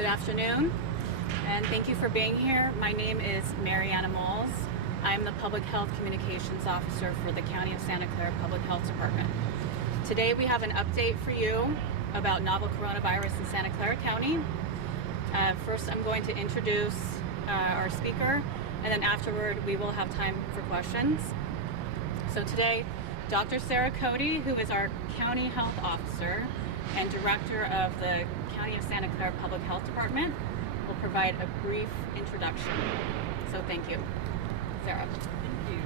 Good afternoon, and thank you for being here. My name is Mariana Moles. I'm the Public Health Communications Officer for the County of Santa Clara Public Health Department. Today we have an update for you about novel coronavirus in Santa Clara County. First, I'm going to introduce our speaker, and then afterward we will have time for questions. So today, Dr. Sarah Cody, who is our County Health Officer and Director of the County of Santa Clara Public Health Department, will provide a brief introduction. So thank you. Sarah. Thank you.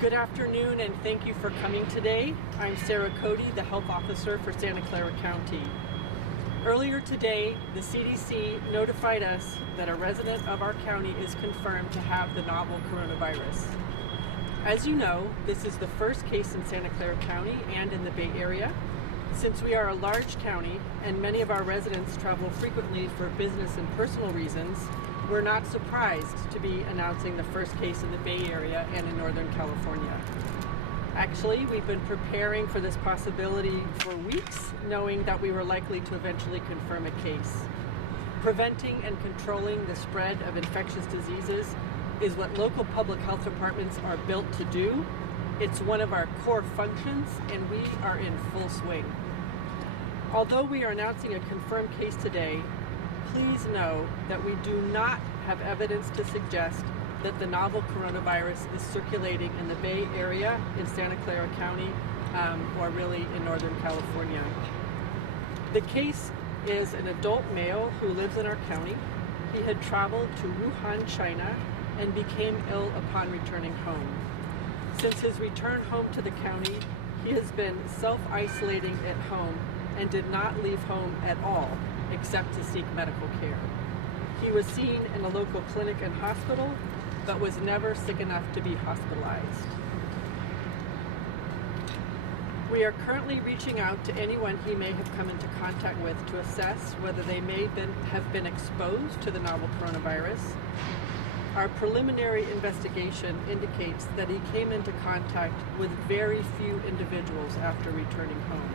Good afternoon, and thank you for coming today. I'm Sarah Cody, the Health Officer for Santa Clara County. Earlier today, the CDC notified us that a resident of our county is confirmed to have the novel coronavirus. As you know, this is the first case in Santa Clara County and in the Bay Area. Since we are a large county and many of our residents travel frequently for business and personal reasons, we're not surprised to be announcing the first case in the Bay Area and in Northern California. Actually, we've been preparing for this possibility for weeks, knowing that we were likely to eventually confirm a case. Preventing and controlling the spread of infectious diseases is what local public health departments are built to do. It's one of our core functions, and we are in full swing. Although we are announcing a confirmed case today, please know that we do not have evidence to suggest that the novel coronavirus is circulating in the Bay Area, in Santa Clara County, or really in Northern California. The case is an adult male who lives in our county. He had traveled to Wuhan, China, and became ill upon returning home. Since his return home to the county, he has been self-isolating at home and did not leave home at all, except to seek medical care. He was seen in a local clinic and hospital, but was never sick enough to be hospitalized. We are currently reaching out to anyone he may have come into contact with to assess whether they may have been exposed to the novel coronavirus. Our preliminary investigation indicates that he came into contact with very few individuals after returning home.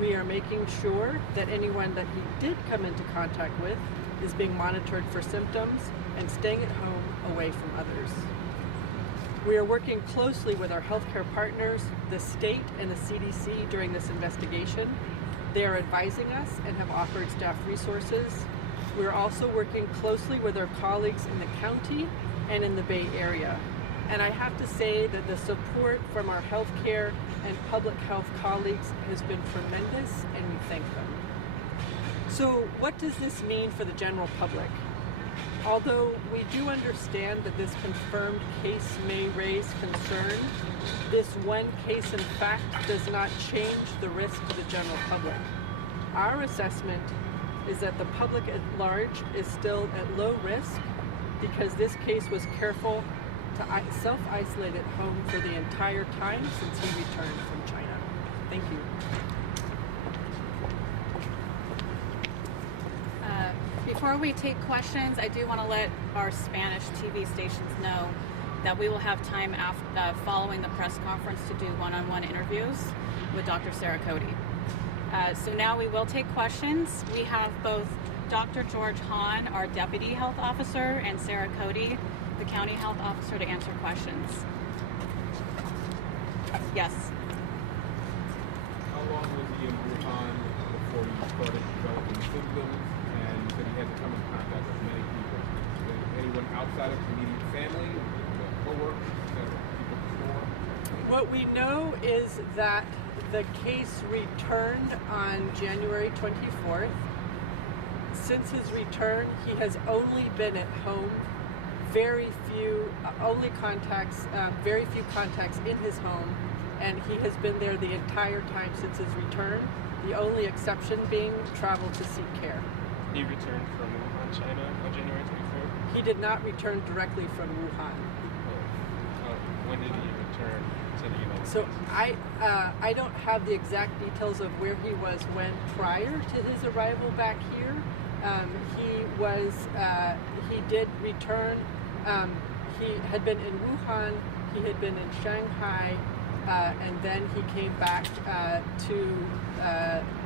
We are making sure that anyone that he did come into contact with is being monitored for symptoms and staying at home away from others. We are working closely with our healthcare partners, the state and the CDC during this investigation. They are advising us and have offered staff resources. We're also working closely with our colleagues in the county and in the Bay Area. And I have to say that the support from our healthcare and public health colleagues has been tremendous, and we thank them. So what does this mean for the general public? Although we do understand that this confirmed case may raise concern, this one case in fact does not change the risk to the general public. Our assessment is that the public at large is still at low risk because this case was careful to self-isolate at home for the entire time since he returned from China. Thank you. Before we take questions, I do want to let our Spanish TV stations know that we will have time following the press conference to do one-on-one interviews with Dr. Sarah Cody. So now we will take questions. We have both Dr. George Hahn, our Deputy Health Officer, and Sarah Cody, the County Health Officer, to answer questions. Yes? How long was he in Wuhan before he started developing symptoms, and that he had to come in contact with many people? Anyone outside of immediate family, co-workers, people before? What we know is that the case returned on January 24th. Since his return, he has only been at home. Very few contacts in his home, and he has been there the entire time since his return, the only exception being travel to seek care. He returned from Wuhan, China on January 24th? He did not return directly from Wuhan. When did he return to the United States? So I don't have the exact details of where he was when prior to his arrival back here. He did return. He had been in Wuhan, he had been in Shanghai, and then he came back to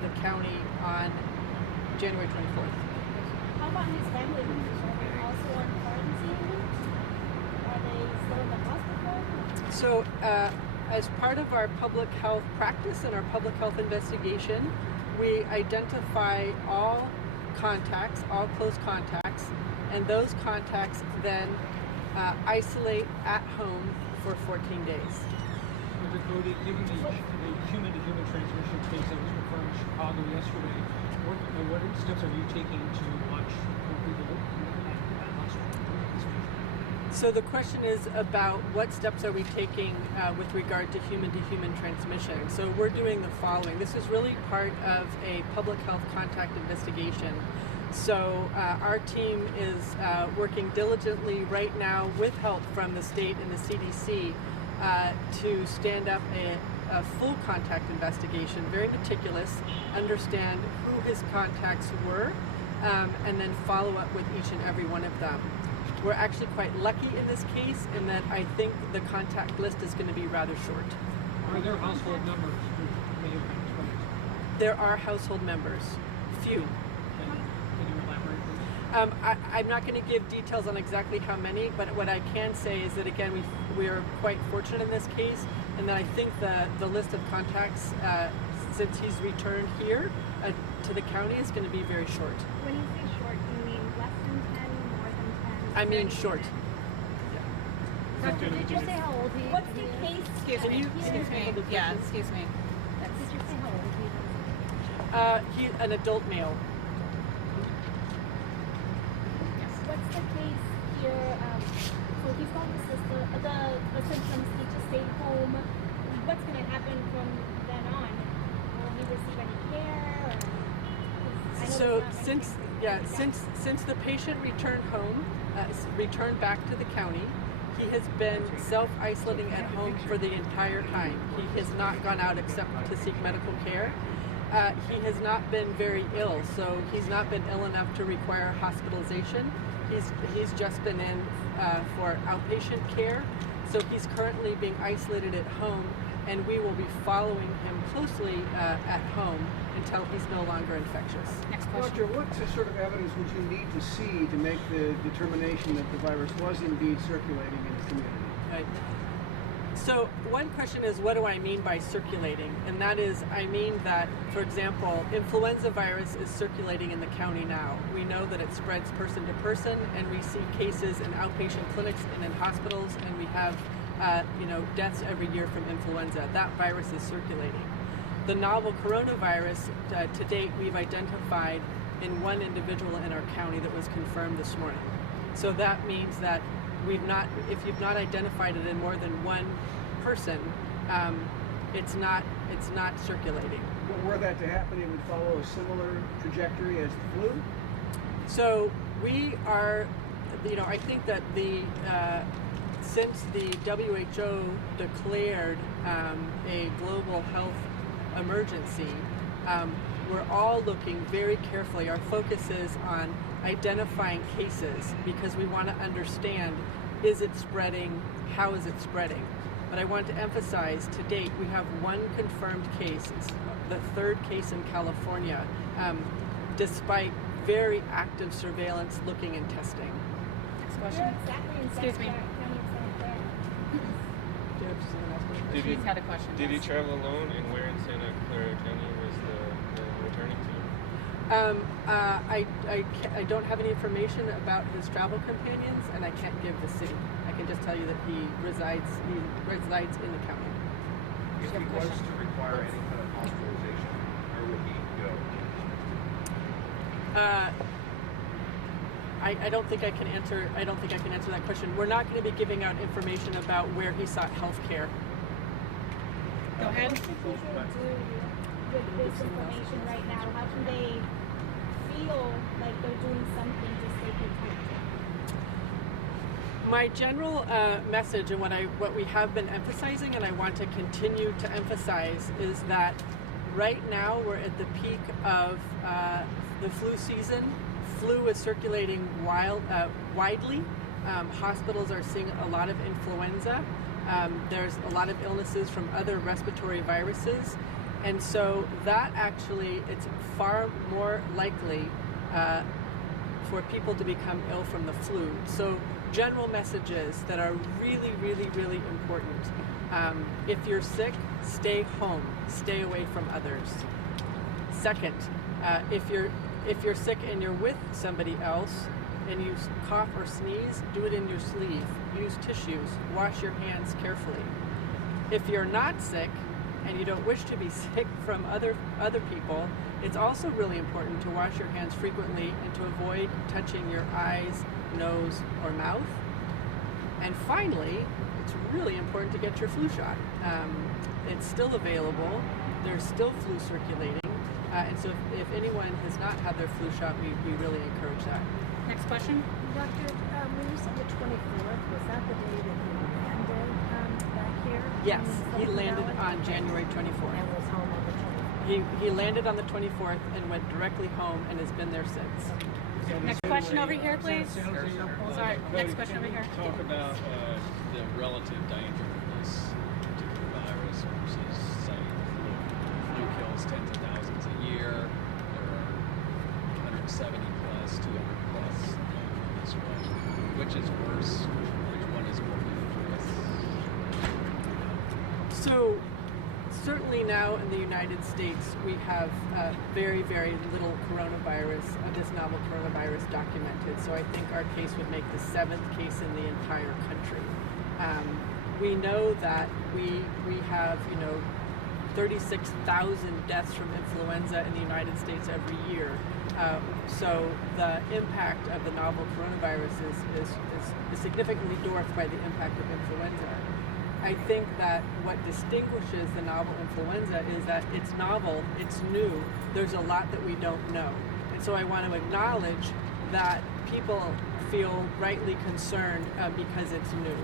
the county on January 24th. How about his family members? Are they also on quarantine? Are they still in the hospital? So, as part of our public health practice and our public health investigation, we identify all contacts, all close contacts, and those contacts then isolate at home for 14 days. Dr. Cody, given the human-to-human transmission case that was confirmed in Chicago yesterday, what steps are you taking to watch people at hospital? So the question is about what steps are we taking with regard to human-to-human transmission. So we're doing the following. This is really part of a public health contact investigation. So our team is working diligently right now with help from the state and the CDC to stand up a full contact investigation, very meticulous, understand who his contacts were, and then follow up with each and every one of them. We're actually quite lucky in this case in that I think the contact list is going to be rather short. Are there household members who may have been exposed? There are household members, few. Can you elaborate, please? I'm not going to give details on exactly how many, but what I can say is that again we are quite fortunate in this case, and that I think the list of contacts since he's returned here to the county is going to be very short. When you say short, do you mean less than 10, more than 10? I mean short. Doctor, did you say how old he is? What's the case? Excuse me. Excuse me. Yeah, excuse me. Did you say how old he is? He's an adult male. What's the case here? So he's got the symptoms. He just stayed home. What's going to happen from then on? Will he receive any care? Or, I know So there's not many since the patient returned home, returned back to the county, he has been self-isolating at home for the entire time. He has not gone out except to seek medical care. He has not been very ill, so he's not been ill enough to require hospitalization. He's just been in for outpatient care, so he's currently being isolated at home, and we will be following him closely at home until he's no longer infectious. Next question. Doctor, what sort of evidence would you need to see to make the determination that the virus was indeed circulating in the community? Right. So one question is, what do I mean by circulating? And that is, I mean that, for example, influenza virus is circulating in the county now. We know that it spreads person to person, and we see cases in outpatient clinics and in hospitals, and we have deaths every year from influenza. That virus is circulating. The novel coronavirus, to date, we've identified in one individual in our county that was confirmed this morning. So that means that if you've not identified it in more than one person, it's not circulating. But were that to happen, it would follow a similar trajectory as the flu? So we are, I think that since the WHO declared a global health emergency, we're all looking very carefully. Our focus is on identifying cases because we want to understand, is it spreading? How is it spreading? But I want to emphasize, to date, we have one confirmed case. It's the third case in California, despite very active surveillance, looking and testing. Next question. You're exactly in Excuse me. Santa Clara County in Santa Clara. Do you have someone else want to Did He's he, had a question. did he yes. travel alone, and where in Santa Clara County was the returning to? I don't have any information about his travel companions, and I can't give the city. I can just tell you that he resides in the county. If he was to require any kind of hospitalization, where would he go? I don't think I can answer. I don't think I can answer that question. We're not going to be giving out information about where he sought health care. Go ahead. What's the future do with this information right now? How can they feel like they're doing something to stay protected? My general message, and what we have been emphasizing, and I want to continue to emphasize, is that right now we're at the peak of the flu season. Flu is circulating widely. Hospitals are seeing a lot of influenza. There's a lot of illnesses from other respiratory viruses, and so that actually, it's far more likely for people to become ill from the flu. So general messages that are really, really, really important. If you're sick, stay home, stay away from others. Second, if you're sick and you're with somebody else and you cough or sneeze, do it in your sleeve. Use tissues. Wash your hands carefully. If you're not sick and you don't wish to be sick from other people, it's also really important to wash your hands frequently and to avoid touching your eyes, nose, or mouth. And finally, it's really important to get your flu shot. It's still available. There's still flu circulating. And so if anyone has not had their flu shot, we really encourage that. Next question. Doctor, when you said the 24th, was that the day that he landed back here? Yes, he landed on January 24th. And was home on the 24th. He landed on the 24th and went directly home and has been there since. Next question over here, please. Sorry, next question over here. Talk about the relative danger of this particular virus versus, say, flu. Flu kills tens of thousands a year. There are 170 plus, 200 plus this way. Which is worse? Which one is more dangerous? So certainly now in the United States, we have very, very little coronavirus, this novel coronavirus documented. So I think our case would make the 7th case in the entire country. We know that we have, 36,000 deaths from influenza in the United States every year. So the impact of the novel coronavirus is significantly dwarfed by the impact of influenza. I think that what distinguishes the novel influenza is that it's novel, it's new, there's a lot that we don't know. And so I want to acknowledge that people feel rightly concerned because it's new.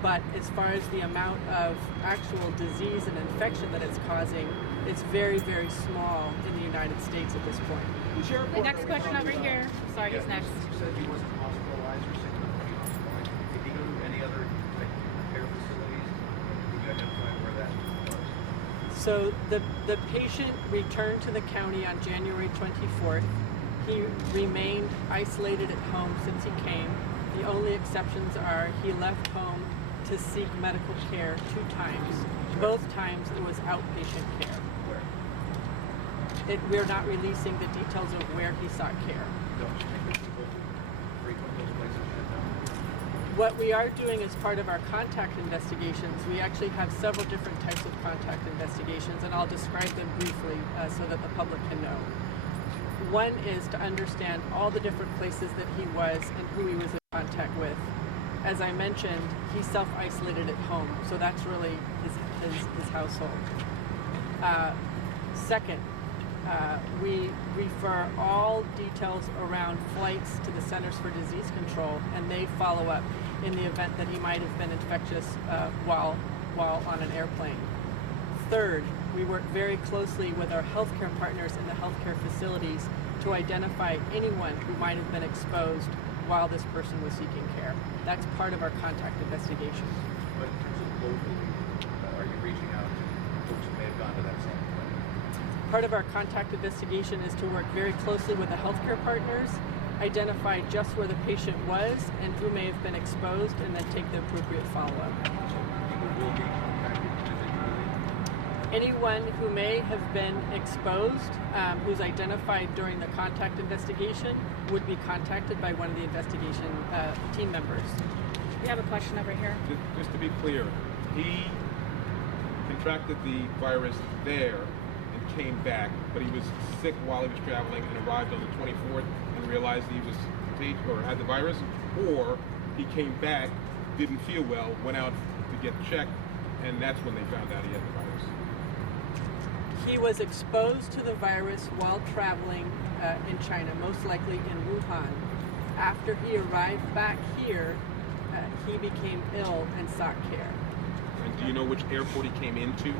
But as far as the amount of actual disease and infection that it's causing, it's very, very small in the United States at this point. The next question over here. Sorry, who's next? You said he wasn't hospitalized or sick enough to be hospitalized. Did he go to any other care facilities? Did you identify where that was? So the patient returned to the county on January 24th. He remained isolated at home since he came. The only exceptions are he left home to seek medical care 2 times. Both times it was outpatient care. Where? We're not releasing the details of where he sought care. Don't you think that people frequent those places should know? What we are doing as part of our contact investigations, we actually have several different types of contact investigations, and I'll describe them briefly so that the public can know. One is to understand all the different places that he was and who he was in contact with. As I mentioned, he self-isolated at home, so that's really his household. Second, we refer all details around flights to the Centers for Disease Control, and they follow up in the event that he might have been infectious while on an airplane. Third, we work very closely with our healthcare partners in the healthcare facilities to identify anyone who might have been exposed while this person was seeking care. That's part of our contact investigation. But in terms of locally, are you reaching out to folks who may have gone to that same clinic? Part of our contact investigation is to work very closely with the healthcare partners, identify just where the patient was and who may have been exposed, and then take the appropriate follow-up. So people will be contacted individually? Anyone who may have been exposed, who's identified during the contact investigation, would be contacted by one of the investigation team members. We have a question over here. Just to be clear, he contracted the virus there and came back, but he was sick while he was traveling and arrived on the 24th and realized he was contagious or had the virus, or he came back, didn't feel well, went out to get checked, and that's when they found out he had the virus. He was exposed to the virus while traveling in China, most likely in Wuhan. After he arrived back here, he became ill and sought care. And do you know which airport he came into?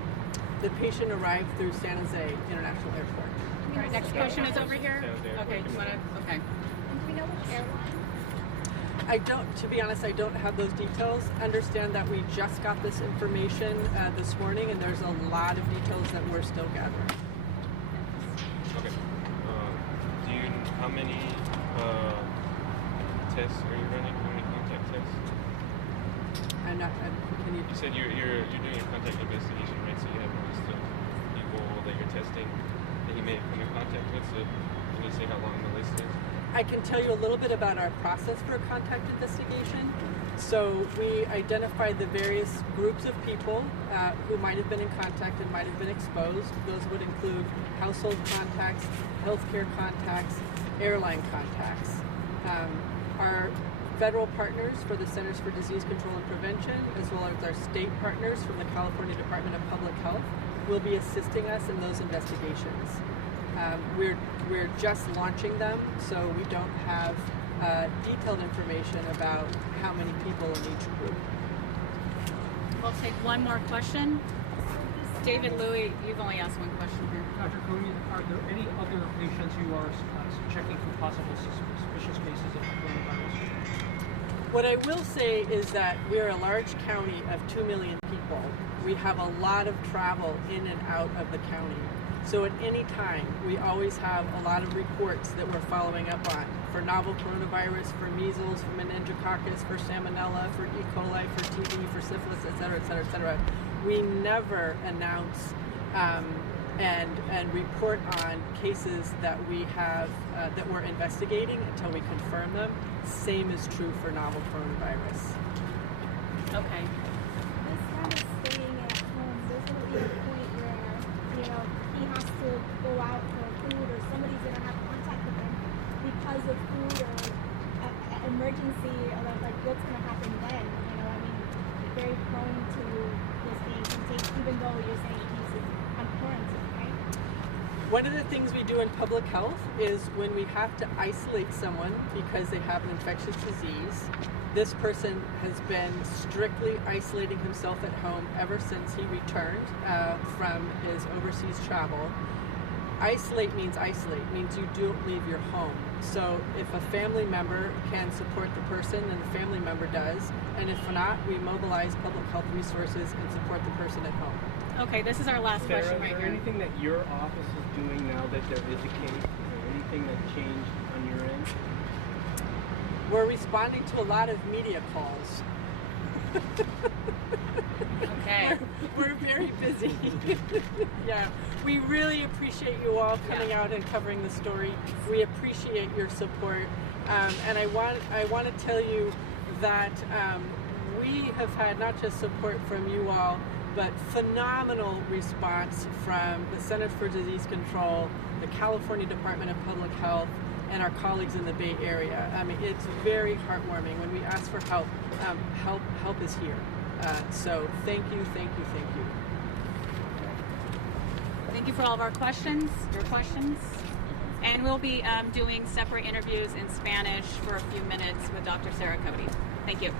The patient arrived through San Jose International Airport. All right, next question is over here. San Jose Okay, Airport. okay. And do we know which airline? To be honest, I don't have those details. Understand that we just got this information this morning, and there's a lot of details that we're still gathering. Okay. How many tests are you running? How many contact tests? Can you? You said you're doing a contact investigation, right? So you have a list of people that you're testing that you may have come in contact with. So can you say how long the list is? I can tell you a little bit about our process for a contact investigation. So we identify the various groups of people who might have been in contact and might have been exposed. Those would include household contacts, healthcare contacts, airline contacts. Our federal partners for the Centers for Disease Control and Prevention, as well as our state partners from the California Department of Public Health, will be assisting us in those investigations. We're just launching them, so we don't have detailed information about how many people in each group. We'll take one more question. David Louie, you've only asked one question here. Dr. Cody, are there any other patients who are checking for possible suspicious cases of coronavirus? What I will say is that we're a large county of 2 million people. We have a lot of travel in and out of the county. So at any time, we always have a lot of reports that we're following up on for novel coronavirus, for measles, for meningococcus, for salmonella, for E. coli, for TB, for syphilis, et cetera, et cetera, et cetera. We never announce and report on cases that we have that we're investigating until we confirm them. Same is true for novel coronavirus. Okay. This kind of staying at home, there's going to be a point where, he has to go out for food or somebody's going to have contact with him because of food or emergency, or like what's going to happen then? Very prone to this being contagious, even though you're saying he's on quarantine, right? One of the things we do in public health is when we have to isolate someone because they have an infectious disease, this person has been strictly isolating himself at home ever since he returned from his overseas travel. Isolate means you don't leave your home. So if a family member can support the person, then the family member does. And if not, we mobilize public health resources and support the person at home. Okay, this is our last Sarah, question right is there here. anything that your office is doing now that there is a case? Is there anything that changed on your end? We're responding to a lot of media calls. Okay. We're very busy. Yeah, we really appreciate you all coming out and covering the story. We appreciate your support, and I want to tell you that we have had not just support from you all, but phenomenal response from the Centers for Disease Control, the California Department of Public Health, and our colleagues in the Bay Area. I mean, it's very heartwarming when we ask for help. Help is here. So thank you. Thank you for all of your questions. And we'll be doing separate interviews in Spanish for a few minutes with Dr. Sara Cody. Thank you.